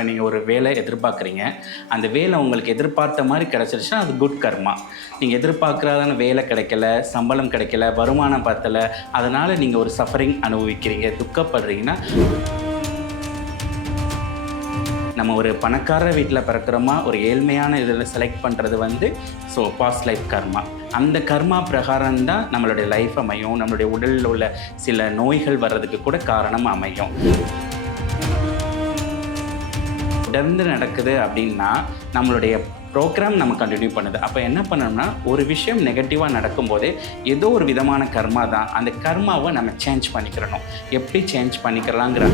இப்போ நீங்கள் ஒரு வேலை எதிர்பார்க்குறீங்க. அந்த வேலை உங்களுக்கு எதிர்பார்த்த மாதிரி கிடச்சிருச்சுன்னா அது குட் கர்மா நீங்கள் எதிர்பார்க்குறதான வேலை கிடைக்கல சம்பளம் கிடைக்கல வருமானம் பத்தலை அதனால் நீங்கள் ஒரு சஃபரிங் அனுபவிக்கிறீங்க துக்கப்படுறீங்கன்னா நம்ம ஒரு பணக்கார வீட்டில் பிறக்கிறோமா ஒரு ஏழ்மையான இதில் செலக்ட் பண்ணுறது வந்து ஸோ பாஸ்ட் லைஃப் கர்மா அந்த கர்மா பிரகாரம் தான் நம்மளுடைய லைஃப் அமையும். நம்மளுடைய உடலில் உள்ள சில நோய்கள் வர்றதுக்கு கூட காரணம் அமையும். தொடர்ந்து நடக்குது அப்படின்னா நம்மளுடைய ப்ரோக்ராம் நம்ம கண்டினியூ பண்ணுது. அப்போ என்ன பண்ணணும்னா ஒரு விஷயம் நெகட்டிவாக நடக்கும்போது ஏதோ ஒரு விதமான கர்மா தான் அந்த கர்மாவை நம்ம சேஞ்ச் பண்ணிக்கிறணும். எப்படி சேஞ்ச் பண்ணிக்கலாங்கிற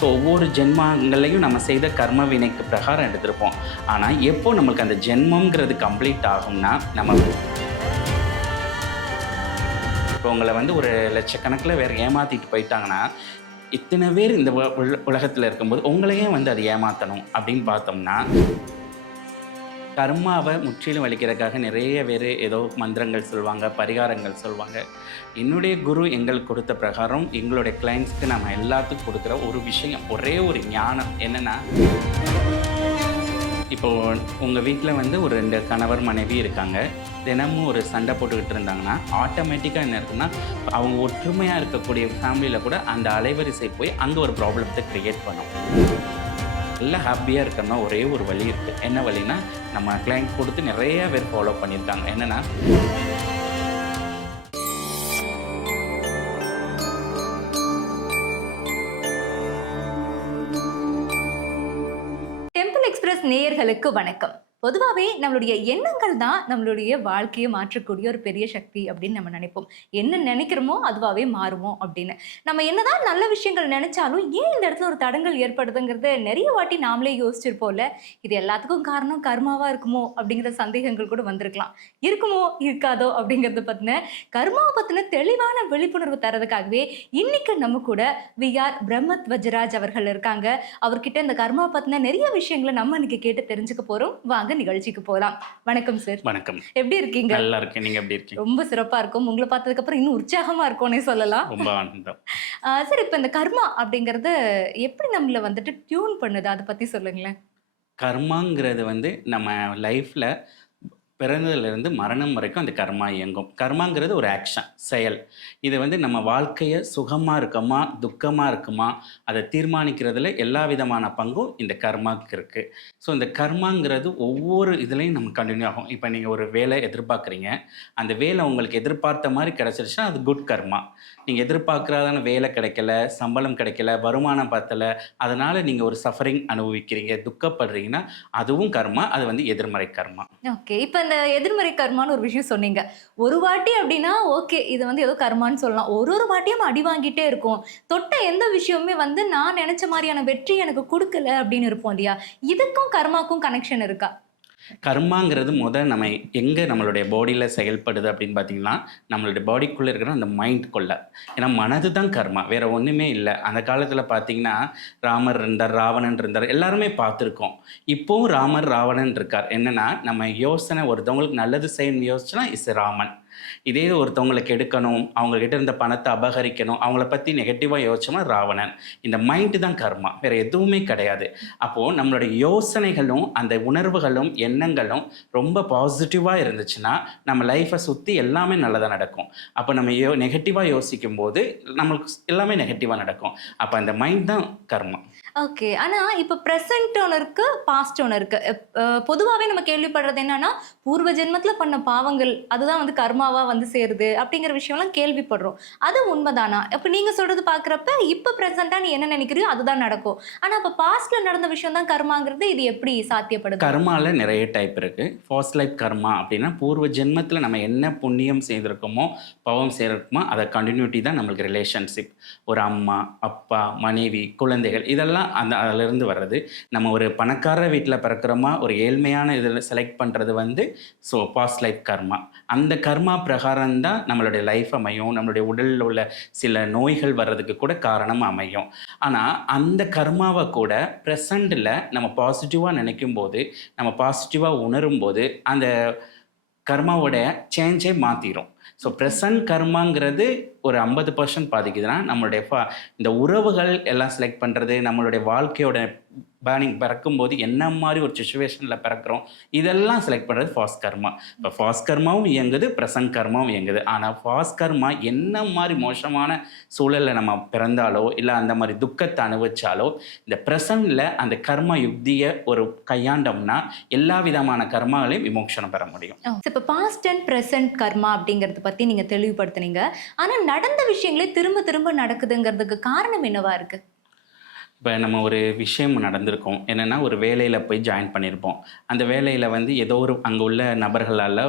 ஸோ ஒவ்வொரு ஜென்மங்களையும் நம்ம செய்த கர்ம வினைக்கு பிரகாரம் எடுத்திருப்போம். ஆனால் எப்போ நம்மளுக்கு அந்த ஜென்மங்கிறது கம்ப்ளீட் ஆகும்னா நம்ம இப்போ உங்களை வந்து ஒரு லட்சக்கணக்கில் வேறு ஏமாற்றிட்டு போயிட்டாங்கன்னா இத்தனை பேர் இந்த உல- உலகத்தில் இருக்கும்போது உங்களையே வந்து அது ஏமாற்றணும் அப்படின்னு பார்த்தோம்னா கர்மாவை முற்றிலும் வலிக்கிறதுக்காக நிறைய பேர் ஏதோ மந்திரங்கள் சொல்லுவாங்க பரிகாரங்கள் சொல்லுவாங்க. என்னுடைய குரு எங்களுக்கு கொடுத்த பிரகாரம் எங்களுடைய கிளைண்ட்ஸ்க்கு நம்ம எல்லாத்துக்கும் கொடுக்குற ஒரு விஷயம் ஒரே ஒரு ஞானம் என்னென்னா இப்போ உங்கள் வீட்டில் வந்து ஒரு ரெண்டு கணவர் மனைவி இருக்காங்க. தினமும் ஒரு சண்டை போட்டுக்கிட்டு இருந்தாங்கன்னா ஆட்டோமேட்டிக்காக என்ன இருக்குன்னா அவங்க ஒற்றுமையாக இருக்கக்கூடிய ஃபேமிலியில் கூட அந்த அலைவரிசை போய் அங்கே ஒரு ப்ராப்ளத்தை க்ரியேட் பண்ணும். நல்லா ஹாப்பியாக இருக்கணும்னா ஒரே ஒரு வழி இருக்குது என்ன வழின்னா நம்ம கிளைண்ட் கொடுத்து நிறைய பேர் ஃபாலோ பண்ணியிருக்காங்க. என்னென்னா நேயர்களுக்கு வணக்கம். பொதுவாகவே நம்மளுடைய எண்ணங்கள் தான் நம்மளுடைய வாழ்க்கையை மாற்றக்கூடிய ஒரு பெரிய சக்தி அப்படின்னு நம்ம நினைப்போம். என்ன நினைக்கிறோமோ அதுவாகவே மாறுமோ அப்படின்னு. நம்ம என்னதான் நல்ல விஷயங்கள் நினைச்சாலும் ஏன் இந்த இடத்துல ஒரு தடங்கள் ஏற்படுதுங்கிறத நிறைய வாட்டி நாமளே யோசிச்சிருப்போம்ல. இது எல்லாத்துக்கும் காரணம் கர்மாவா இருக்குமோ அப்படிங்கிற சந்தேகங்கள் கூட வந்திருக்கலாம். இருக்குமோ இருக்காதோ அப்படிங்கிறத பத்தின கர்மாவை பத்தின தெளிவான விழிப்புணர்வு தரதுக்காகவே இன்னைக்கு நம்ம கூட வி ஆர் பிரம்மத் வஜராஜ் அவர்கள் இருக்காங்க. அவர்கிட்ட இந்த கர்மா பத்தின நிறைய விஷயங்களை நம்ம இன்னைக்கு கேட்டு தெரிஞ்சுக்க போறோம். வாங்க நிகழ்ச்சிக்கு போலாம் வணக்கம் சார் வணக்கம். எப்படி இருக்கீங்க? நல்லா இருக்கேன். நீங்கள் எப்படி இருக்கீங்க? ரொம்ப சிறப்பா இருக்கும். உங்களை பார்த்ததுக்கு அப்புறம் இன்னும் உற்சாகமா இருக்கும்னே சொல்லலாம். ரொம்ப ஆனந்தம். சார் இப்போ இந்த கர்மா அப்படிங்கறது எப்படி நம்மள வந்துட்டு டியூன் பண்ணுது? அதை பத்தி சொல்லுங்களேன். கர்மாங்கிறது வந்து நம்ம லைஃப்பில் பிறந்ததுலேருந்து மரணம் வரைக்கும் அந்த கர்மா இயங்கும். கர்மாங்கிறது ஒரு ஆக்ஷன் செயல். இது வந்து நம்ம வாழ்க்கையை சுகமாக இருக்குமா துக்கமாக இருக்குமா அதை தீர்மானிக்கிறதுல எல்லா விதமான பங்கும் இந்த கர்மாவுக்கு இருக்குது ஸோ இந்த கர்மாங்கிறது ஒவ்வொரு இதுலேயும் நம்ம கண்டினியூ ஆகும். இப்போ நீங்கள் ஒரு வேலை எதிர்பார்க்குறீங்க. அந்த வேலை உங்களுக்கு எதிர்பார்த்த மாதிரி கிடச்சிருச்சுன்னா அது குட் கர்மா. நீங்கள் எதிர்பார்க்குறதான வேலை கிடைக்கல சம்பளம் கிடைக்கல வருமானம் பத்தலை அதனால் நீங்கள் ஒரு சஃபரிங் அனுபவிக்கிறீங்க துக்கப்படுறீங்கன்னா அதுவும் கர்மா அது வந்து எதிர்மறை கர்மா. ஓகே இப்போ அந்த எதிர்மறை கர்மான்னு ஒரு விஷயம் சொன்னீங்க. ஒரு வாட்டி அப்படின்னா ஓகே இது வந்து ஏதோ கர்மான்னு சொல்லலாம். ஒரு ஒரு வாட்டியும் அடி வாங்கிட்டே இருக்கும். தொட்ட எந்த விஷயமுமே வந்து நான் நினைச்ச மாதிரியான வெற்றி எனக்கு கொடுக்கல அப்படின்னு இருப்போம் இல்லையா? இதுக்கும் கர்மாக்கும் கனெக்ஷன் இருக்கா? கர்மாங்கிறது முத நம்ம எங்கே நம்மளுடைய பாடியில் செயல்படுது அப்படின்னு பார்த்தீங்கன்னா நம்மளுடைய பாடிக்குள்ளே இருக்கிற அந்த மைண்ட்குள்ளே ஏன்னா மனது தான் கர்மா. வேறு ஒன்றுமே இல்லை. அந்த காலத்தில் பார்த்தீங்கன்னா ராமர் இருந்தார் ராவணன் இருந்தார் எல்லாருமே பார்த்துருக்கோம் இப்போவும் ராமர் ராவணன் இருக்கார். என்னென்னா நம்ம யோசனை ஒருத்தவங்களுக்கு நல்லது செய்யணும்னு யோசிச்சுன்னா இஸ் ராமன். இதே ஒருத்தவங்களுக்கு எடுக்கணும் அவங்கக்கிட்ட இருந்த பணத்தை அபகரிக்கணும் அவங்கள பற்றி நெகட்டிவாக யோசிச்சோம்னா ராவணன். இந்த மைண்டு தான் கர்மா வேறு எதுவுமே கிடையாது. அப்போது நம்மளுடைய யோசனைகளும் அந்த உணர்வுகளும் எண்ணங்களும் ரொம்ப பாசிட்டிவாக இருந்துச்சுன்னா நம்ம லைஃப்பை சுற்றி எல்லாமே நல்லதாக நடக்கும். அப்போ நம்ம யோ நெகட்டிவாக யோசிக்கும் போது நம்மளுக்கு எல்லாமே நெகட்டிவாக நடக்கும். அப்போ அந்த மைண்ட் தான் கர்மா. ஓகே ஆனால் இப்போ ப்ரெசன்ட் ஒன்று இருக்கு பாஸ்ட் ஒன்று இருக்கு பொதுவாகவே நம்ம கேள்விப்படுறது என்னன்னா பூர்வ ஜென்மத்தில் பண்ண பாவங்கள் அதுதான் வந்து கர்மாவாக வந்து சேருது அப்படிங்கிற விஷயம்லாம் கேள்விப்படுறோம். அது உண்மைதானா? இப்போ நீங்கள் சொல்றது பார்க்குறப்ப இப்போ ப்ரெசென்ட்டா நீ என்ன நினைக்கிறியோ அதுதான் நடக்கும். ஆனால் இப்போ பாஸ்ட்ல நடந்த விஷயம் தான் கர்மாங்கிறது இது எப்படி சாத்தியப்படுது? கர்மாவில் நிறைய டைப் இருக்குது ஃபர்ஸ்ட் லைஃப் கர்மா அப்படின்னா பூர்வ ஜென்மத்தில் நம்ம என்ன புண்ணியம் செய்திருக்கோமோ பாவம் செய்திருக்கோமோ அதை கண்டினியூட்டி தான் நம்மளுக்கு ரிலேஷன்ஷிப் ஒரு அம்மா அப்பா மனைவி குழந்தைகள் இதெல்லாம் அந்த அதிலிருந்து வர்றது. நம்ம ஒரு பணக்கார வீட்டில் பிறக்கிறோமா ஒரு ஏழ்மையான இதில் செலக்ட் பண்ணுறது வந்து ஸோ பாஸ்ட் லைஃப் கர்மா அந்த கர்மா பிரகாரம் தான் நம்மளுடைய லைஃப் அமையும். நம்மளுடைய உடலில் உள்ள சில நோய்கள் வர்றதுக்கு கூட காரணம் அமையும். ஆனால் அந்த கர்மாவை கூட ப்ரெசண்டில் நம்ம பாசிட்டிவாக நினைக்கும் போது நம்ம பாசிட்டிவாக உணரும் போது அந்த கர்மாவோட சேஞ்சே மாற்றிடும் ஸோ ப்ரெசன்ட் கர்மாங்கிறது ஒரு ஐம்பது பர்சன்ட் பாதிக்குதுன்னா நம்மளுடைய இந்த உறவுகள் எல்லாம் செலக்ட் பண்ணுறது நம்மளுடைய வாழ்க்கையோட பேர்னிங் பிறக்கும்போது என்ன மாதிரி ஒரு சுச்சுவேஷனில் பிறக்கிறோம்? இதெல்லாம் செலக்ட் பண்ணுறது ஃபாஸ்ட் கர்மா. இப்போ ஃபாஸ்ட் கர்மாவும் இயங்குது பிரசங் கர்மாவும் இயங்குது. ஆனால் ஃபாஸ்ட் கர்மா என்ன மாதிரி மோசமான சூழலில் நம்ம பிறந்தாலோ இல்லை அந்த மாதிரி துக்கத்தை அனுபவிச்சாலோ இந்த ப்ரெசண்டில் அந்த கர்ம யுக்தியை ஒரு கையாண்டோம்னா எல்லா விதமான கர்மாகளையும் விமோசனம் பெற முடியும். இப்போ பாஸ்ட் அண்ட் ப்ரெசன்ட் கர்மா அப்படிங்கிறத பற்றி நீங்கள் தெளிவுபடுத்துனீங்க. ஆனால் நடந்த விஷயங்களே திரும்ப திரும்ப நடக்குதுங்கிறதுக்கு காரணம் என்னவா இருக்குது இப்போ நம்ம ஒரு விஷயம் நடந்திருக்கோம். என்னென்னா ஒரு வேலையில் போய் ஜாயின் பண்ணியிருப்போம் அந்த வேலையில் வந்து ஏதோ ஒரு அங்கே உள்ள நபர்களால்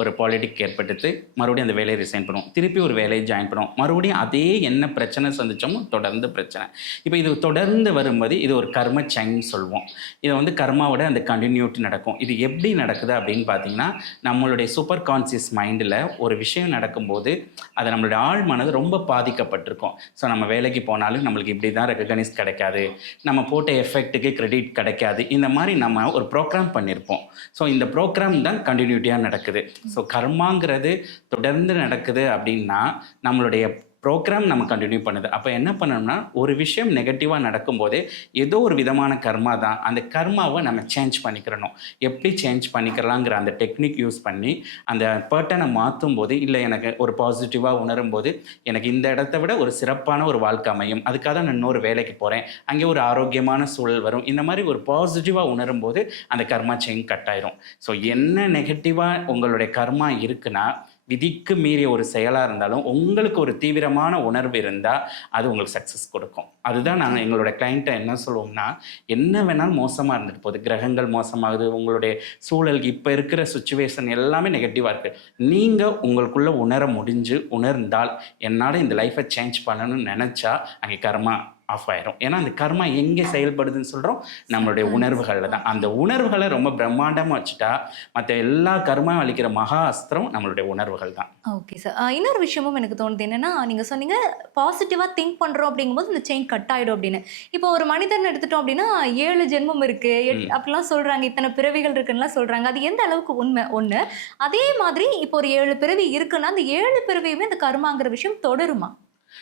ஒரு பாலிடிக் ஏற்பட்டுட்டு மறுபடியும் அந்த வேலையை ரிசைன் பண்ணுவோம். திருப்பி ஒரு வேலையை ஜாயின் பண்ணுவோம். மறுபடியும் அதே என்ன பிரச்சனை சந்தித்தோமோ தொடர்ந்து பிரச்சனை. இப்போ இது தொடர்ந்து வரும்போது இது ஒரு கர்ம செயின் சொல்லுவோம் இதை வந்து கர்மாவோட அந்த கண்டினியூட்டி நடக்கும். இது எப்படி நடக்குது அப்படின்னு பார்த்தீங்கன்னா நம்மளுடைய சூப்பர் கான்சியஸ் மைண்டில் ஒரு விஷயம் நடக்கும்போது அது நம்மளுடைய ஆள் மனது ரொம்ப பாதிக்கப்பட்டிருக்கும். ஸோ நம்ம வேலைக்கு போனாலும் நம்மளுக்கு இப்படி தான் ரெக்கக்னைஸ் கிடைக்காது. நம்ம போட்ட எஃபெக்ட்டுக்கு கிரெடிட் கிடைக்காது. இந்த மாதிரி நம்ம ஒரு ப்ரோக்ராம் பண்ணியிருப்போம் ஸோ இந்த ப்ரோக்ராம் தான் கண்டினியூட்டியாக நடக்குது. ஸோ கர்மாங்கிறது தொடர்ந்து நடக்குது அப்படின்னா நம்மளுடைய ப்ரோக்ராம் நம்ம கண்டினியூ பண்ணுது. அப்போ என்ன பண்ணணும்னா ஒரு விஷயம் நெகட்டிவாக நடக்கும்போதே ஏதோ ஒரு விதமான கர்மா தான் அந்த கர்மாவை நம்ம சேஞ்ச் பண்ணிக்கிறணும். எப்படி சேஞ்ச் பண்ணிக்கலாங்கிற அந்த டெக்னிக் யூஸ் பண்ணி அந்த பேட்டனை மாற்றும் போது இல்லை எனக்கு ஒரு பாசிட்டிவாக உணரும் போது எனக்கு இந்த இடத்த விட ஒரு சிறப்பான ஒரு வாழ்க்கை அமையும். அதுக்காக தான் நான் இன்னொரு வேலைக்கு போகிறேன் அங்கே ஒரு ஆரோக்கியமான சூழல் வரும். இந்த மாதிரி ஒரு பாசிட்டிவாக உணரும் போது அந்த கர்மா செயின் கட் ஆயிரும். ஸோ என்ன நெகட்டிவாக உங்களுடைய கர்மா இருக்குன்னா விதிக்கு மீறிய ஒரு செயலாக இருந்தாலும் உங்களுக்கு ஒரு தீவிரமான உணர்வு இருந்தால் அது உங்களுக்கு சக்ஸஸ் கொடுக்கும். அதுதான் நாங்கள் எங்களோட கிளைண்ட்டை என்ன சொல்லுவோம்னா என்ன வேணாலும் மோசமாக இருந்துட்டு போகுது. கிரகங்கள் மோசமாகுது உங்களுடைய சூழல் இப்போ இருக்கிற சுச்சுவேஷன் எல்லாமே நெகட்டிவாக இருக்குது நீங்கள் உங்களுக்குள்ளே உணர முடிஞ்சு உணர்ந்தால் என்னால் இந்த லைஃப்பை சேஞ்ச் பண்ணணும்னு நினச்சா அங்கே கர்மா ஆஃப் ஆயிரும். ஏன்னா அந்த கர்மா எங்கே செயல்படுதுன்னு சொல்கிறோம் நம்மளுடைய உணர்வுகளில் தான். அந்த உணர்வுகளை ரொம்ப பிரம்மாண்டமாக வச்சுட்டா மற்ற எல்லா கர்மா அளிக்கிற மகா அஸ்திரம் நம்மளுடைய உணர்வுகள் தான். ஓகே சார் இன்னொரு விஷயமும் எனக்கு தோணுது என்னன்னா நீங்க சொன்னீங்க பாசிட்டிவா திங்க் பண்றோம் அப்படிங்கும்போது இந்த செயின் கட் ஆயிடும் அப்படின்னு. இப்போ ஒரு மனிதன் எடுத்துட்டோம் அப்படின்னா ஏழு ஜென்மம் இருக்கு. எட்- ம். அப்படிலாம் சொல்றாங்க. இத்தனை பிறவிகள் இருக்குன்னுலாம் சொல்றாங்க. அது எந்த அளவுக்கு உண்மை? ஒண்ணு அதே மாதிரி இப்போ ஒரு ஏழு பிறவி இருக்குன்னா அந்த ஏழு பிறவியுமே அந்த கர்மாங்கிற விஷயம் தொடருமா?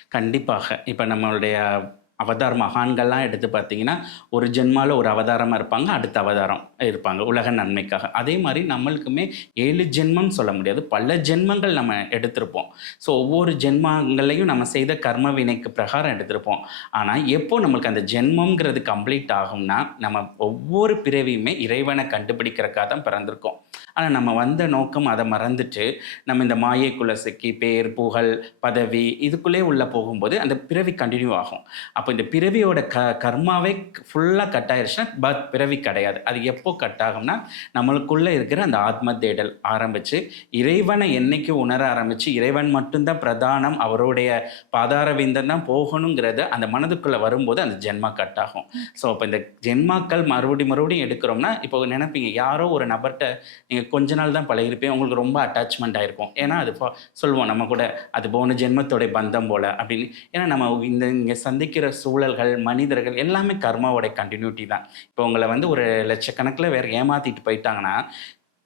கண்டிப்பாக. இப்போ நம்மளுடைய அவதார் மகான்கள்லாம் எடுத்து பார்த்தீங்கன்னா ஒரு ஜென்மாவில் ஒரு அவதாரமாக இருப்பாங்க அடுத்த அவதாரம் இருப்பாங்க உலக நன்மைக்காக. அதே மாதிரி நம்மளுக்குமே ஏழு ஜென்மம் சொல்ல முடியாது பல ஜென்மங்கள் நம்ம எடுத்திருப்போம். ஸோ ஒவ்வொரு ஜென்மங்களையும் நம்ம செய்த கர்ம வினைக்கு பிரகாரம் எடுத்திருப்போம். ஆனால் எப்போ நம்மளுக்கு அந்த ஜென்மங்கிறது கம்ப்ளீட் ஆகும்னா நம்ம ஒவ்வொரு பிறவியுமே இறைவனை கண்டுபிடிக்கிறக்காக தான் பிறந்திருக்கோம். ஆனால் நம்ம வந்த நோக்கம் அதை மறந்துட்டு நம்ம இந்த மாயைக்குள்ள சிக்கி பேர் புகழ் பதவி இதுக்குள்ளே உள்ள போகும்போது அந்த பிறவி கண்டினியூ ஆகும். அப்போ இந்த பிறவியோட க கர்மாவே ஃபுல்லாக கட் ஆயிடுச்சுன்னா பத் பிறவி கிடையாது. அது எப்போ கட் ஆகும்னா நம்மளுக்குள்ளே இருக்கிற அந்த ஆத்ம தேடல் ஆரம்பித்து இறைவனை என்னைக்கு உணர ஆரம்பித்து இறைவன் மட்டும்தான் பிரதானம் அவருடைய பாதார விந்தம் தான் போகணுங்கிறது அந்த மனதுக்குள்ளே வரும்போது அந்த ஜென்மா கட் ஆகும். ஸோ அப்போ இந்த ஜென்மாக்கள் மறுபடியும் மறுபடியும் எடுக்கிறோம்னா இப்போ நினைப்பீங்க யாரோ ஒரு நபர்கிட்ட நீங்கள் கொஞ்ச நாள் தான் பழகிருப்பேன் உங்களுக்கு ரொம்ப அட்டாச்மெண்ட் ஆகிருக்கும் ஏன்னா அது fa- சொல்லுவோம் நம்ம கூட அது போன ஜென்மத்தோடைய பந்தம் போல் அப்படின்னு. ஏன்னா நம்ம இந்த இங்கே சந்திக்கிற சூழல்கள் மனிதர்கள் எல்லாமே கர்மாவோட கண்டினியூட்டி தான். இப்போ உங்களை வந்து ஒரு லட்சக்கணக்கில் வேற ஏமாற்றிட்டு போயிட்டாங்கன்னா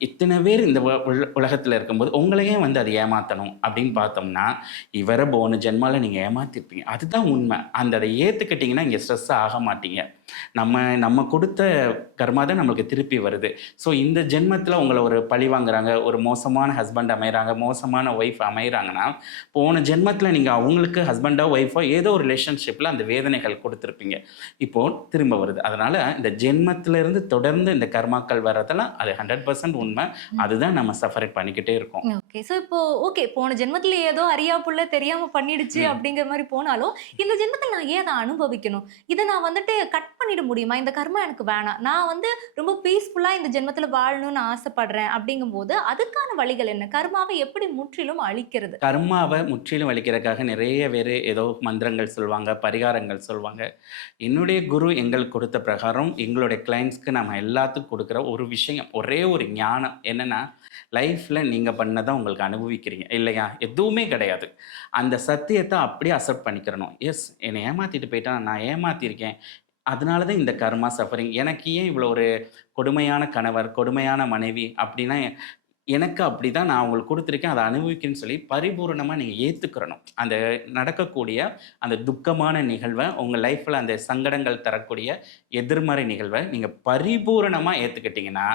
இத்தனை பேர் இந்த உலகத்தில் இருக்கும்போது உங்களையே வந்து அது ஏமாற்றணும் அப்படின்னு பார்த்தோம்னா இவரை போன ஜென்மாவில் நீங்கள் ஏமாத்திருப்பீங்க. அதுதான் உண்மை. அந்த அதை ஏற்றுக்கிட்டிங்கன்னா இங்கே ஸ்ட்ரெஸ் ஆக மாட்டீங்க. நம்ம நம்ம கொடுத்த கர்மா தான் நம்மளுக்கு திருப்பி வருது. ஸோ இந்த ஜென்மத்தில் உங்களை ஒரு பழி வாங்குறாங்க ஒரு மோசமான ஹஸ்பண்ட் அமைகிறாங்க மோசமான ஒய்ஃப் அமைகிறாங்கன்னா போன ஜென்மத்தில் நீங்கள் அவங்களுக்கு ஹஸ்பண்டோ ஒய்ஃபோ ஏதோ ஒரு ரிலேஷன்ஷிப்பில் அந்த வேதனைகள் கொடுத்துருப்பீங்க. இப்போ திரும்ப வருது. அதனால் இந்த ஜென்மத்திலிருந்து தொடர்ந்து இந்த கர்மாக்கள் வர்றதெல்லாம் அது ஹண்ட்ரட் பர்சன்ட் உண்மை. அதுதான் நம்ம சஃபர் பண்ணிக்கிட்டே இருக்கோம். ஓகே ஸோ இப்போ ஓகே போன ஜென்மத்துல ஏதோ அறியா புள்ள தெரியாம பண்ணிடுச்சு. அப்படிங்கிற மாதிரி போனாலும் இந்த ஜென்மத்தில் நான் ஏன் அதை அனுபவிக்கணும்? இதை நான் வந்துட்டு கட் பண்ணிட முடியுமா? இந்த கர்மா எனக்கு வேணாம். நான் வந்து ரொம்ப பீஸ்ஃபுல்லா இந்த ஜென்மத்துல வாழணும்னு ஆசைப்படுறேன் அப்படிங்கும்போது அதுக்கான வழிகள் என்ன? கர்மாவை எப்படி முற்றிலும் அழிக்கிறது? கர்மாவை முற்றிலும் அழிக்கிறதுக்காக நிறைய பேர் ஏதோ மந்திரங்கள் சொல்லுவாங்க பரிகாரங்கள் சொல்லுவாங்க. என்னுடைய குரு எங்களுக்கு கொடுத்த பிரகாரம் எங்களுடைய கிளைண்ட்ஸ்க்கு நம்ம எல்லாத்துக்கும் கொடுக்குற ஒரு விஷயம் ஒரே ஒரு ஞானம் என்னென்னா லைஃப்பில் நீங்கள் பண்ணதான் உங்களுக்கு அனுபவிக்கிறீங்க. இல்லையா? எதுவுமே கிடையாது. அந்த சத்தியத்தை அப்படியே அக்செப்ட் பண்ணிக்கிறணும். எஸ் என்னை ஏமாற்றிட்டு போயிட்டான் நான் ஏமாற்றிருக்கேன் அதனால தான் இந்த கர்மா சஃபரிங் எனக்கு ஏன் இவ்வளோ ஒரு கொடுமையான கணவர் கொடுமையான மனைவி அப்படின்னா எனக்கு அப்படி தான் நான் உங்களுக்கு கொடுத்துருக்கேன். அதை அனுபவிக்கணும்னு சொல்லி பரிபூரணமாக நீங்கள் ஏற்றுக்கிறணும் அந்த நடக்கக்கூடிய அந்த துக்கமான நிகழ்வை உங்கள் லைஃப்பில் அந்த சங்கடங்கள் தரக்கூடிய எதிர்மறை நிகழ்வை நீங்கள் பரிபூரணமாக ஏற்றுக்கிட்டிங்கன்னா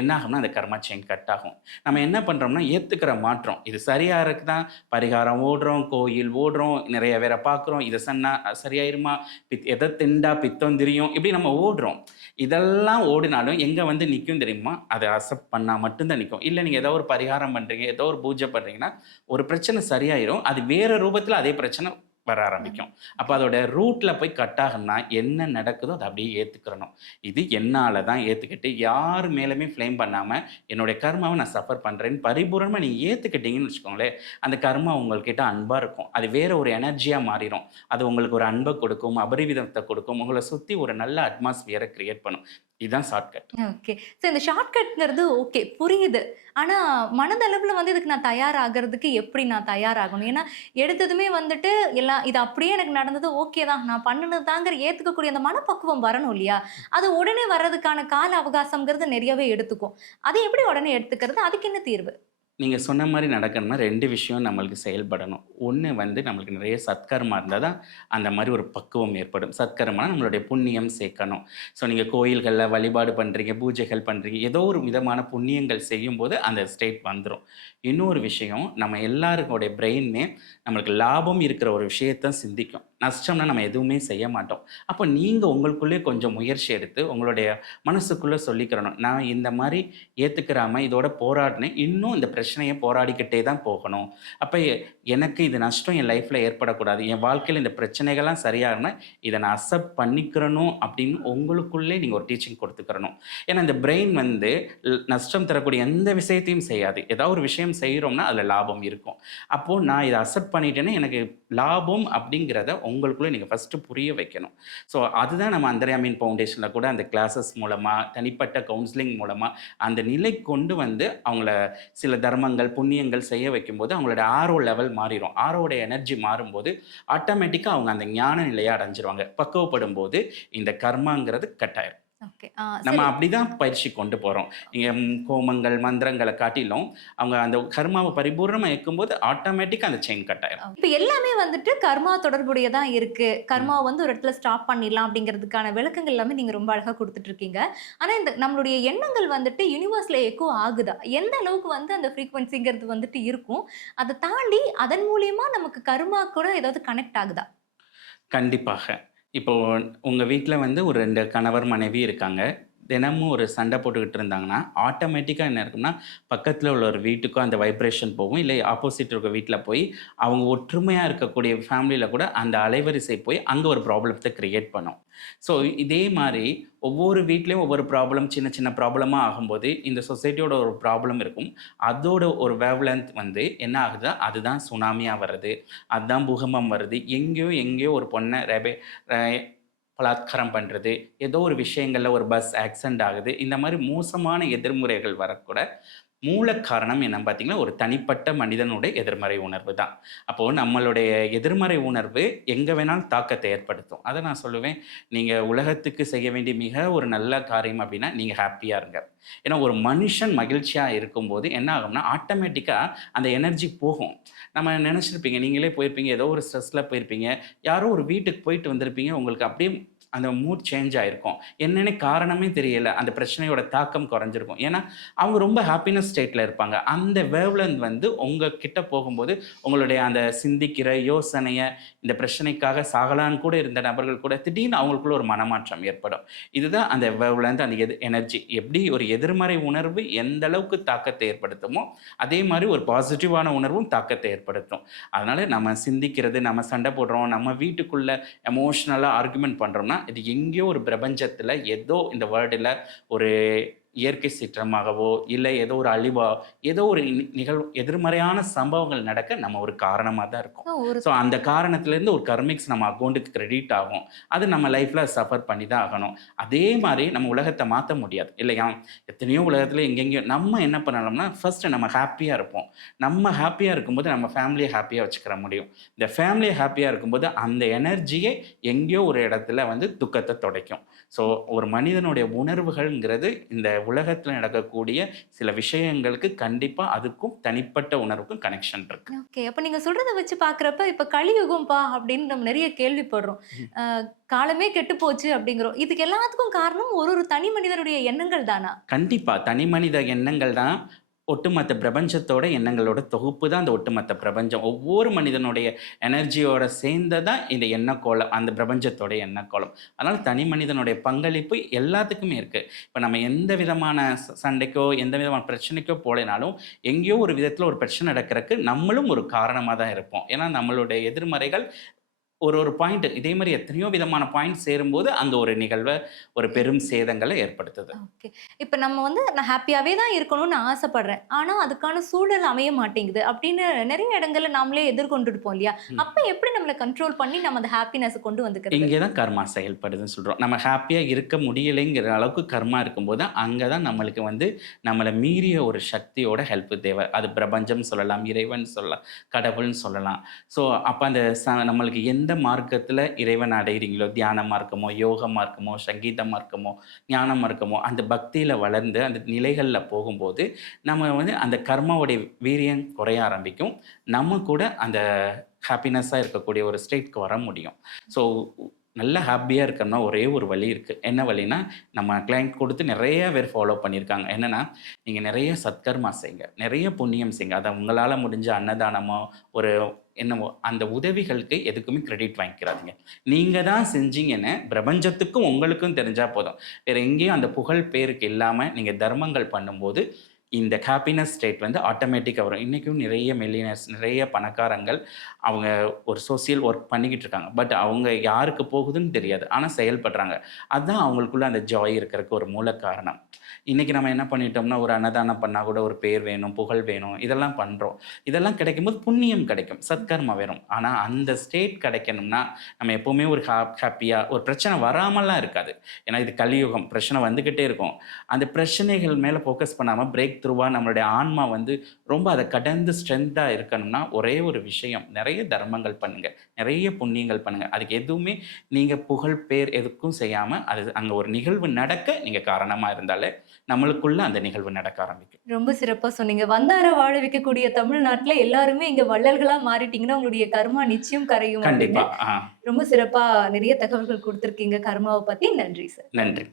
என்ன ஆகும்னா அந்த கர்மா செயின் கட் ஆகும். நம்ம என்ன பண்ணுறோம்னா ஏற்றுக்கிற மாற்றம். இது சரியாக இருக்கு தான் பரிகாரம் ஓடுறோம் கோயில் ஓடுறோம் நிறைய பேரை பார்க்குறோம். இதை சன்னா சரியாயிருமா? பித் எதை திண்டா பித்தம் தெரியும்? இப்படி நம்ம ஓடுறோம். இதெல்லாம் ஓடினாலும் எங்கே வந்து நிற்கும் தெரியுமா? அதை அக்செப்ட் பண்ணால் மட்டும்தான் நிற்கும் இல்லை நீங்கள் ஏதோ ஒரு பரிகாரம் பண்ணுறீங்க ஏதோ ஒரு பூஜை பண்ணுறீங்கன்னா ஒரு பிரச்சனை சரியாயிரும். அது வேறு ரூபத்தில் அதே பிரச்சனை வர ஆரம்பிக்கும். அப்போ அதோட ரூட்டில் போய் கட் ஆகும்னா என்ன நடக்குதோ அதை அப்படியே ஏற்றுக்கிறணும் இது என்னால் தான் ஏற்றுக்கிட்டு யார் மேலுமே ஃப்ளேம் பண்ணாமல் என்னுடைய கர்மாவை நான் சஃபர் பண்ணுறேன்னு பரிபூரணமாக நீங்கள் ஏற்றுக்கிட்டீங்கன்னு வச்சுக்கோங்களேன் அந்த கர்மா உங்கள்கிட்ட அன்பாக இருக்கும். அது வேற ஒரு எனர்ஜியாக மாறிடும் அது உங்களுக்கு ஒரு அன்பை கொடுக்கும் அபரிவிதத்தை கொடுக்கும். உங்களை சுற்றி ஒரு நல்ல அட்மாஸ்பியரை கிரியேட் பண்ணும். இதுதான் ஷார்ட்கட் ஓகே ஸோ இந்த ஷார்ட்கட்ங்கிறது ஓகே புரியுது. ஆனால் மனதளவில் வந்து இதுக்கு நான் தயாராகிறதுக்கு எப்படி நான் தயாராகணும்? ஏன்னா எடுத்ததுமே வந்துட்டு எல்லாம் இது அப்படியே எனக்கு நடந்தது ஓகே தான். நான் பண்ணுனது தாங்கிற ஏற்றுக்கக்கூடிய அந்த மனப்பக்குவம் வரணும் இல்லையா? அது உடனே வர்றதுக்கான கால அவகாசம்ங்கிறது நிறையவே எடுத்துக்கும். அதை எப்படி உடனே எடுத்துக்கிறது? அதுக்கு என்ன தீர்வு? நீங்கள் சொன்ன மாதிரி நடக்கணும்னா ரெண்டு விஷயம் நம்மளுக்கு செயல்படணும். ஒன்று வந்து நம்மளுக்கு நிறைய சத்கர்மா இருந்தால் தான் அந்த மாதிரி ஒரு பக்குவம் ஏற்படும். சத்கர்மானா நம்மளுடைய புண்ணியம் சேர்க்கணும். ஸோ நீங்கள் கோயில்களில் வழிபாடு பண்ணுறீங்க பூஜைகள் பண்ணுறீங்க ஏதோ ஒரு விதமான புண்ணியங்கள் செய்யும்போது அந்த ஸ்டேட் வந்துடும் இன்னொரு விஷயம் நம்ம எல்லாருடைய பிரெயின்மே நம்மளுக்கு லாபம் இருக்கிற ஒரு விஷயத்த சிந்திக்கும். நஷ்டம்னா நம்ம எதுவுமே செய்ய மாட்டோம். அப்போ நீங்கள் உங்களுக்குள்ளே கொஞ்சம் முயற்சி எடுத்து உங்களுடைய மனசுக்குள்ளே சொல்லிக்கிறணும். நான் இந்த மாதிரி ஏற்றுக்கிறாம இதோட போராடினேன். இன்னும் இந்த பிரச்சனையை போராடிக்கிட்டே தான் போகணும். அப்போ எனக்கு இது நஷ்டம் என் லைஃப்பில் ஏற்படக்கூடாது. என் வாழ்க்கையில் இந்த பிரச்சனைகள்லாம் சரியாகணும் இதை நான் அக்செப்ட் பண்ணிக்கிறணும் அப்படின்னு உங்களுக்குள்ளே நீங்கள் ஒரு டீச்சிங் கொடுத்துக்கிறணும். ஏன்னா இந்த பிரெயின் வந்து நஷ்டம் தரக்கூடிய எந்த விஷயத்தையும் செய்யாது. ஏதாவது ஒரு விஷயம் செய்கிறோம்னா அதில் லாபம் இருக்கும். அப்போது நான் இதை அக்செப்ட் பண்ணிட்டேன்னா எனக்கு லாபம் அப்படிங்கிறத உங்களுக்குள்ளே நீங்கள் ஃபஸ்ட்டு புரிய வைக்கணும். ஸோ அதுதான் நம்ம அந்தரியாமீன் ஃபவுண்டேஷனில் கூட அந்த கிளாஸஸ் மூலமாக தனிப்பட்ட கவுன்சிலிங் மூலமாக அந்த நிலை கொண்டு வந்து அவங்கள சில தர்மங்கள் புண்ணியங்கள் செய்ய வைக்கும்போது அவங்களோட ஆர்ஓ லெவல் மாறிடும். ஆரோட எனர்ஜி மாறும்போது ஆட்டோமேட்டிக்காக அவங்க அந்த ஞான நிலையை அடைஞ்சிருவாங்க. பக்குவப்படும் போது இந்த கர்மாங்கிறது கட்டாயிரும். நம்ம அப்படிதான் பயிற்சி கொண்டு போகிறோம் நீங்கள் கோமங்கள் மந்திரங்களை காட்டிலும் அவங்க அந்த கர்மாவை பரிபூர்ணமாக இருக்கும்போது ஆட்டோமேட்டிக்காக அந்த செயின் கட்டாயிரும் இப்போ எல்லாமே வந்துட்டு கர்மா தொடர்புடையதா இருக்கு. கர்மா வந்து ஒரு இடத்துல ஸ்டாப் பண்ணிடலாம் அப்படிங்கிறதுக்கான விளக்கங்கள் எல்லாமே நீங்க ரொம்ப அழகா கொடுத்துட்டு இருக்கீங்க ஆனா இந்த நம்மளுடைய எண்ணங்கள் வந்துட்டு யூனிவர்ஸ்ல எக்கோ ஆகுதா? எந்த அளவுக்கு வந்து அந்த ஃப்ரீக்வன்சிங்கிறது வந்துட்டு இருக்கும்? அதை தாண்டி அதன் மூலியமா நமக்கு கர்மா கூட ஏதாவது கனெக்ட் ஆகுதா? கண்டிப்பாக. இப்போ உங்கள் வீட்டில் வந்து ஒரு ரெண்டு கணவர் மனைவி இருக்காங்க. தினமும் ஒரு சண்டை போட்டுக்கிட்டு இருந்தாங்கன்னா ஆட்டோமேட்டிக்காக என்ன இருக்கும்னா பக்கத்தில் உள்ள ஒரு வீட்டுக்கும் அந்த வைப்ரேஷன் போகும். இல்லை ஆப்போசிட் இருக்க வீட்டில் போய் அவங்க ஒற்றுமையாக இருக்கக்கூடிய ஃபேமிலியில் கூட அந்த அலைவரிசை போய் அங்கே ஒரு ப்ராப்ளத்தை க்ரியேட் பண்ணும். ஸோ இதே மாதிரி ஒவ்வொரு வீட்லேயும் ஒவ்வொரு ப்ராப்ளம் சின்ன சின்ன ப்ராப்ளமாக ஆகும்போது இந்த சொசைட்டியோட ஒரு ப்ராப்ளம் இருக்கும். அதோட ஒரு வேவ்லென்த் வந்து என்ன ஆகுதா அதுதான் சுனாமியாக வருது அதுதான் பூகம்பம் வருது. எங்கேயோ எங்கேயோ ஒரு பொண்ணை ரெபே பலாத்காரம் பண்ணுறது ஏதோ ஒரு விஷயங்களில் ஒரு பஸ் ஆக்சிடென்ட் ஆகுது இந்த மாதிரி மோசமான எதிர்முறைகள் வரக்கூட மூல காரணம் என்ன பார்த்தீங்கன்னா ஒரு தனிப்பட்ட மனிதனுடைய எதிர்மறை உணர்வு தான். அப்போது நம்மளுடைய எதிர்மறை உணர்வு எங்கே வேணாலும் தாக்கத்தை ஏற்படுத்தும். அதை நான் சொல்லுவேன். நீங்கள் உலகத்துக்கு செய்ய வேண்டிய மிக ஒரு நல்ல காரியம் அப்படின்னா நீங்கள் ஹாப்பியாக இருங்க. ஏன்னா ஒரு மனுஷன் மகிழ்ச்சியாக இருக்கும்போது என்ன ஆகும்னா ஆட்டோமேட்டிக்காக அந்த எனர்ஜி போகும். நம்ம நினச்சிருப்பீங்க நீங்களே போயிருப்பீங்க ஏதோ ஒரு ஸ்ட்ரெஸ்ஸில் போயிருப்பீங்க. யாரோ ஒரு வீட்டுக்கு போயிட்டு வந்திருப்பீங்க உங்களுக்கு அப்படியே அந்த மூட் சேஞ்ச் ஆகிருக்கும் என்னென்ன காரணமே தெரியல. அந்த பிரச்சனையோட தாக்கம் குறைஞ்சிருக்கும். ஏன்னா அவங்க ரொம்ப ஹாப்பினஸ் ஸ்டேட்டில் இருப்பாங்க. அந்த வேவ்லந்த் வந்து உங்கள் கிட்ட போகும்போது உங்களுடைய அந்த சிந்திக்கிற யோசனையை இந்த பிரச்சனைக்காக சாகலான்னு கூட இருந்த நபர்கள் கூட திடீர்னு அவங்களுக்குள்ள ஒரு மனமாற்றம் ஏற்படும். இதுதான் அந்த வேவ்லேருந்து அந்த எது எனர்ஜி எப்படி ஒரு எதிர்மறை உணர்வு எந்த அளவுக்கு தாக்கத்தை ஏற்படுத்துமோ அதே மாதிரி ஒரு பாசிட்டிவான உணர்வும் தாக்கத்தை ஏற்படுத்தும். அதனால் நம்ம சிந்திக்கிறது நம்ம சண்டை போடுறோம் நம்ம வீட்டுக்குள்ளே எமோஷ்னலாக ஆர்குமெண்ட் பண்ணுறோம்னா இது எங்கேயோ ஒரு பிரபஞ்சத்தில் ஏதோ இந்த வேர்ல்டில் ஒரு இயற்கை சீற்றமாகவோ இல்லை ஏதோ ஒரு அழிவா ஏதோ ஒரு நிகழ்வு எதிர்மறையான சம்பவங்கள் நடக்க நம்ம ஒரு காரணமாக தான் இருக்கும். ஸோ அந்த காரணத்துலேருந்து ஒரு கர்மிக்ஸ் நம்ம அக்கௌண்ட்டுக்கு கிரெடிட் ஆகும். அது நம்ம லைஃப்பில் சஃபர் பண்ணி தான் ஆகணும். அதே மாதிரி நம்ம உலகத்தை மாற்ற முடியாது இல்லையா? எத்தனையோ உலகத்தில் எங்கெங்கேயோ நம்ம என்ன பண்ணலாம்னா ஃபர்ஸ்ட் நம்ம ஹாப்பியாக இருப்போம். நம்ம ஹாப்பியாக இருக்கும்போது நம்ம ஃபேமிலியை ஹாப்பியாக வச்சுக்கிற முடியும். இந்த ஃபேமிலியை ஹாப்பியாக இருக்கும்போது அந்த எனர்ஜியை எங்கேயோ ஒரு இடத்துல வந்து துக்கத்தை துடைக்கும். ஸோ ஒரு மனிதனுடைய உணர்வுகள்ங்கிறது இந்த உலகத்தில் நடக்கக்கூடிய சில விஷயங்களுக்கு கண்டிப்பாக அதுக்கும் தனிப்பட்ட உணர்வுக்கும் கனெக்ஷன் இருக்கு. ஓகே அப்ப நீங்க சொல்றத வச்சு பாக்குறப்ப இப்ப கலியுகம்பா அப்படின்னு நம்ம நிறைய கேள்விப்படுறோம். காலமே கெட்டு போச்சு அப்படிங்கிறோம். இதுக்கு எல்லாத்துக்கும் காரணம் ஒரு ஒரு தனி மனிதனுடைய எண்ணங்கள் தானா? கண்டிப்பாக தனி மனித எண்ணங்கள் தான். ஒட்டுமொத்த பிரபஞ்சத்தோட எண்ணங்களோட தொகுப்பு தான் அந்த ஒட்டுமொத்த பிரபஞ்சம். ஒவ்வொரு மனிதனுடைய எனர்ஜியோட சேர்ந்ததான் இந்த எண்ணக்கோளம் அந்த பிரபஞ்சத்தோட எண்ணக்கோளம். அதனால் தனி மனிதனுடைய பங்களிப்பு எல்லாத்துக்குமே இருக்குது இப்போ நம்ம எந்த விதமான சண்டைக்கோ எந்த விதமான பிரச்சனைக்கோ போகலைனாலும் எங்கேயோ ஒரு விதத்தில் ஒரு பிரச்சனை நடக்கிறதுக்கு நம்மளும் ஒரு காரணமாக தான் இருப்போம். ஏன்னா நம்மளுடைய எதிர்மறைகள் ஒரு ஒரு பாயிண்ட் இதே மாதிரி எத்தனையோ விதமான பாயிண்ட் சேரும்போது அங்கே ஒரு நிகழ்வை ஒரு பெரும் சேதங்களை ஏற்படுத்துது. ஓகே இப்ப நம்ம வந்து நான் ஹாப்பியாவே தான் இருக்கணும்னு ஆசைப்படுறேன். ஆனா அதுக்கான சூழல் அமைய மாட்டேங்குது அப்படின்னு நிறைய இடங்கள்ல நாமளே எதிர்கொண்டு இருப்போம் இல்லையா. அப்ப எப்படி நம்மள கண்ட்ரோல் பண்ணி நம்ம அந்த ஹாப்பினஸ் கொண்டு வந்துக்கிறது? இங்கே தான் கர்மா செயல்படுதுன்னு சொல்கிறோம் நம்ம ஹாப்பியாக இருக்க முடியலைங்கிற அளவுக்கு கர்மா இருக்கும்போது அங்கே தான் நம்மளுக்கு வந்து நம்மளை மீறிய ஒரு சக்தியோட ஹெல்ப் தேவை. அது பிரபஞ்சம் சொல்லலாம் இறைவன் சொல்லலாம் கடவுள்னு சொல்லலாம். ஸோ அப்போ அந்த நம்மளுக்கு எந்த மார்க்கத்தில் இறைவன் அடைகிறீங்களோ தியான மார்க்கமோ யோக மார்க்கமோ சங்கீத மார்க்கமோ ஞான மார்க்கமோ அந்த பக்தியில் வளர்ந்து அந்த நிலைகளில் போகும்போது நம்ம வந்து அந்த கர்மாவுடைய வீரியம் குறைய ஆரம்பிக்கும். நம்ம கூட அந்த ஹாப்பினஸ்ஸாக இருக்கக்கூடிய ஒரு ஸ்டேட்க்கு வர முடியும். ஸோ நல்ல ஹாப்பியாக இருக்கணும்னா ஒரே ஒரு வழி இருக்குது என்ன வழினா நம்ம கிளைண்ட் கொடுத்து நிறைய பேர் ஃபாலோ பண்ணியிருக்காங்க. என்னென்னா நீங்கள் நிறைய சத்கர்மா செய்யுங்க நிறைய புண்ணியம் செய்யுங்க அதை உங்களால் முடிஞ்ச அன்னதானமோ ஒரு என்னவோ அந்த உதவிகளுக்கு எதுக்குமே கிரெடிட் வாங்கிக்கிறாதீங்க நீங்கள் தான் செஞ்சீங்கன்னு பிரபஞ்சத்துக்கும் உங்களுக்கும் தெரிஞ்சால் போதும். வேறு எங்கேயும் அந்த புகழ் பேருக்கு இல்லாமல் நீங்கள் தர்மங்கள் பண்ணும்போது இந்த ஹாப்பினஸ் ஸ்டேட் வந்து ஆட்டோமேட்டிக்காக வரும். இன்றைக்கும் நிறைய மில்லியனர்ஸ் நிறைய பணக்காரங்கள் அவங்க ஒரு சோசியல் ஒர்க் பண்ணிக்கிட்டு இருக்காங்க. பட் அவங்க யாருக்கு போகுதுன்னு தெரியாது. ஆனால் செயல்படுறாங்க. அதுதான் அவங்களுக்குள்ள அந்த ஜாய் இருக்கிறதுக்கு ஒரு மூல காரணம். இன்றைக்கி நம்ம என்ன பண்ணிட்டோம்னா ஒரு அன்னதானம் பண்ணால் கூட ஒரு பேர் வேணும் புகழ் வேணும். இதெல்லாம் பண்ணுறோம் இதெல்லாம் கிடைக்கும்போது புண்ணியம் கிடைக்கும். சத்கர்மா வரும். ஆனால் அந்த ஸ்டேட் கிடைக்கணும்னா நம்ம எப்போவுமே ஒரு ஹா ஹாப்பியாக ஒரு பிரச்சனை வராமலாம் இருக்காது. ஏன்னா இது கலியுகம். பிரச்சனை வந்துக்கிட்டே இருக்கும். அந்த பிரச்சனைகள் மேலே ஃபோக்கஸ் பண்ணாமல் பிரேக் த்ரூவாக நம்மளுடைய ஆன்மா வந்து ரொம்ப அதை கடந்து ஸ்ட்ரென்த்தாக இருக்கணும்னா ஒரே ஒரு விஷயம். நிறைய தர்மங்கள் பண்ணுங்கள் நிறைய புண்ணியங்கள் பண்ணுங்கள் அதுக்கு எதுவுமே நீங்கள் புகழ் பேர் எதுக்கும் செய்யாமல் அது அங்கே ஒரு நிகழ்வு நடக்க நீங்கள் காரணமாக இருந்தாலே நம்மளுக்குள்ள அந்த நிகழ்வு நடக்க ஆரம்பிக்கும். ரொம்ப சிறப்பா சொன்னீங்க. வந்தார வாழ வைக்கக்கூடிய தமிழ்நாட்டுல எல்லாருமே இங்க வள்ளல்களா மாறிட்டீங்கன்னா உங்களுடைய கர்மா நிச்சயம் கரையும். கண்டிப்பாக ரொம்ப சிறப்பா நிறைய தகவல்கள் கொடுத்திருக்கீங்க. கர்மாவை பத்தி நன்றி சார். நன்றி.